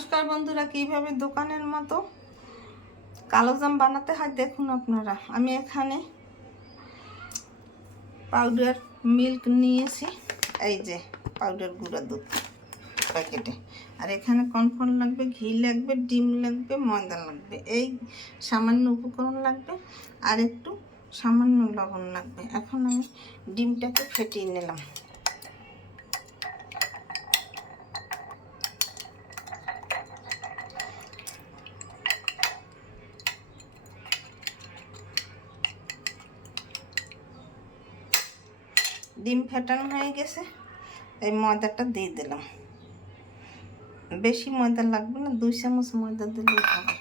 নমস্কার বন্ধুরা, কিভাবে দোকানের মতো কালোজাম বানাতে হয় দেখুন আপনারা। আমি এখানে পাউডার মিল্ক নিয়েছি, এই যে পাউডার গুঁড়া দুধ প্যাকেটে, আর এখানে কর্নফ্লাওয়ার লাগবে, ঘি লাগবে, ডিম লাগবে, ময়দা লাগবে, এই সামান্য উপকরণ লাগবে, আর একটু সামান্য লবণ লাগবে। এখন আমি ডিমটাকে ফেটিয়ে নিলাম। ডিম ফেটানো হয়ে গেছে, এই ময়দাটা দিয়ে দিলাম। বেশি ময়দা লাগবে না, 2 চামচ ময়দা দিলেই হবে।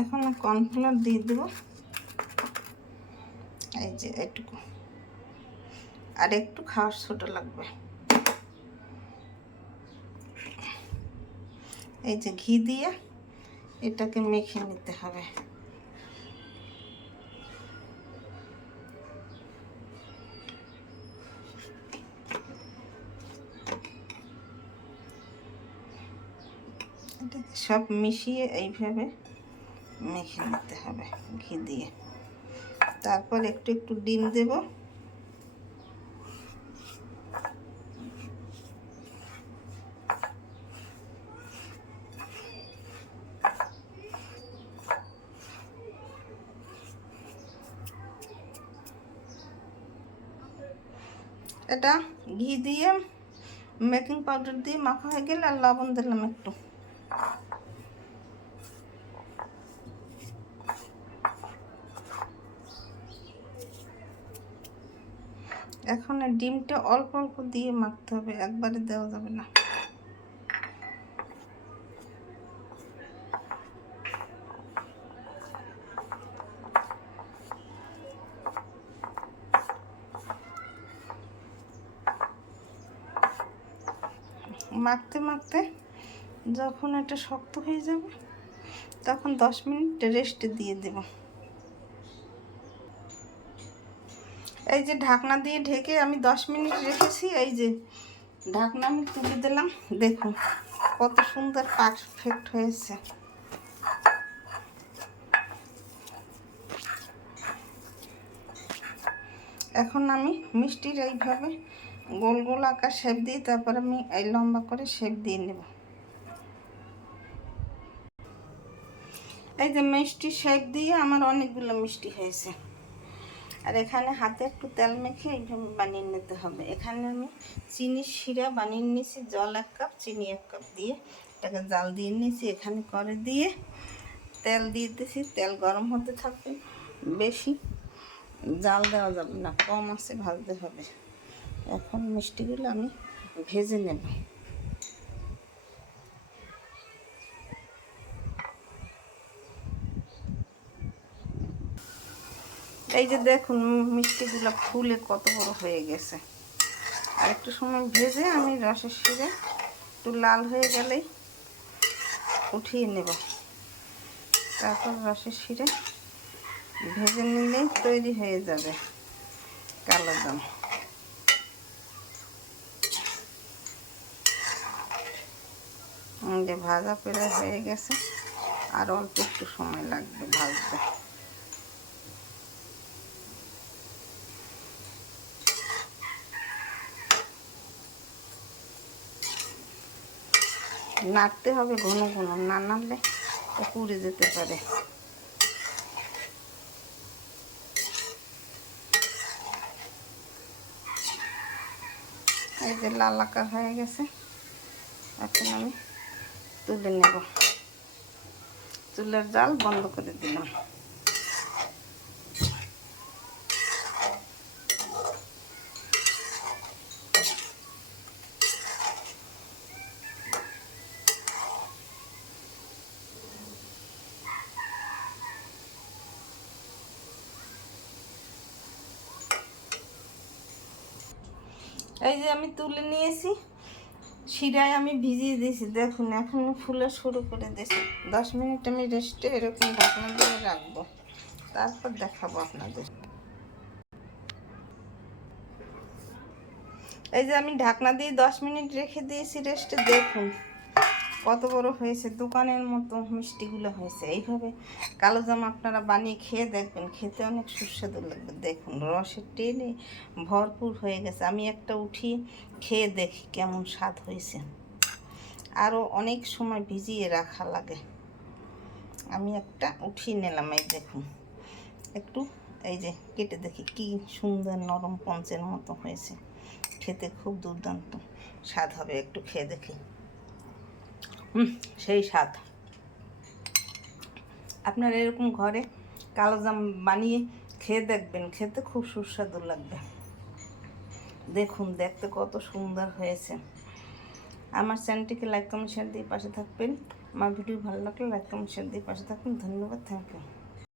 এখন কর্নফ্লাওয়ার দিয়ে দেবো, এই যে এটুকু, আর একটু খাওয়ার সোডা লাগবে। এই যে ঘি দিয়ে এটাকে মেখে নিতে হবে। এটাকে সব মিশিয়ে এইভাবে মেখে নিতে হবে ঘি দিয়ে। তারপর একটু একটু ডিম দেব। এটা ঘি দিয়ে বেকিং পাউডার দিয়ে মাখা হয়ে গেলে আর লবণ দিলাম একটু। এখন ডিমটা অল্প অল্প দিয়ে মাখতে হবে, একবারে দেওয়া যাবে না। মাখতে মাখতে যখন এটা শক্ত হয়ে যাবে তখন 10 মিনিট রেস্টে দিয়ে দেব। এই যে ঢাকনা দিয়ে ঢেকে আমি 10 মিনিট রেখেছি। এই যে ঢাকনা আমি তুলে দিলাম, দেখুন কত সুন্দর পারফেক্ট হয়েছে। এখন আমি মিষ্টির এইভাবে গোল গোল আকার শেপ দিই, তারপর আমি এই লম্বা করে শেপ দিয়ে নেব। এই যে মিষ্টি শেপ দিয়ে আমার অনেকগুলো মিষ্টি হয়েছে। আর এখানে হাতে একটু তেল মেখে এইভাবে বানিয়ে নিতে হবে। এখানে আমি চিনির শিরা বানিয়ে নিয়েছি, জল 1 কাপ, চিনি 1 কাপ দিয়ে এটাকে জাল দিয়ে নিয়েছি। এখানে করে দিয়ে তেল দিয়ে দিয়েছি, তেল গরম হতে থাকবে। বেশি জাল দেওয়া যাবে না, কম আছে ভাজতে হবে। এখন মিষ্টিগুলো আমি ভেজে নেব। এই যে দেখুন মিষ্টিগুলো ফুলে কত বড় হয়ে গেছে। আর একটু সময় ভেজে আমি রসের শিরে একটু লাল হয়ে গেলেই উঠিয়ে নেব। তারপর রসের শিরে ভেজে নিলেই তৈরি হয়ে যাবে কালোজাম। যে ভাজা প্রায় হয়ে গেছে, আর অল্প একটু সময় লাগবে ভাজতে। নাড়তে হবে ঘন ঘন, না নাড়লে পুড়ে যেতে পারে। এই যে লাল আকার হয়ে গেছে, এখন আমি তুলে নেব। চুলার জাল বন্ধ করে দিলাম। এই যে আমি তুলে নিয়েছি, শিরায় আমি ভিজিয়ে দিয়েছি, দেখুন এখন ফুলে শুরু করে দিয়েছি। 10 মিনিট আমি রেস্টে এরকম ঢাকনা দিয়ে রাখবো, তারপর দেখাবো আপনাদের। এই যে আমি ঢাকনা দিয়ে 10 মিনিট রেখে দিয়েছি রেস্টে, দেখুন কত বড় হয়েছে, দোকানের মতো মিষ্টিগুলো হয়েছে। এইভাবে কালোজাম আপনারা বানিয়ে খেয়ে দেখবেন, খেতে অনেক সুস্বাদু লাগবে। দেখুন রসের টেনে ভরপুর হয়ে গেছে। আমি একটা উঠিয়ে খেয়ে দেখি কেমন স্বাদ হয়েছে। আরও অনেক সময় ভিজিয়ে রাখা লাগে। আমি একটা উঠিয়ে নিলাম, এই দেখুন একটু, এই যে কেটে দেখি কি সুন্দর নরম পঞ্চের মতো হয়েছে। খেতে খুব দুর্দান্ত স্বাদ হবে, একটু খেয়ে দেখি। সেই স্বাদ। আপনারা এরকম ঘরে কালোজাম বানিয়ে খেয়ে দেখবেন, খেতে খুব সুস্বাদু লাগবে। দেখুন দেখতে কত সুন্দর হয়েছে। আমার চ্যানেলটিকে লাইক কমেন্ট শেয়ার দিয়ে পাশে থাকবেন। আমার ভিডিও ভালো লাগলে লাইক কমেন্ট শেয়ার দিয়ে পাশে থাকবেন। ধন্যবাদ, থ্যাংক ইউ।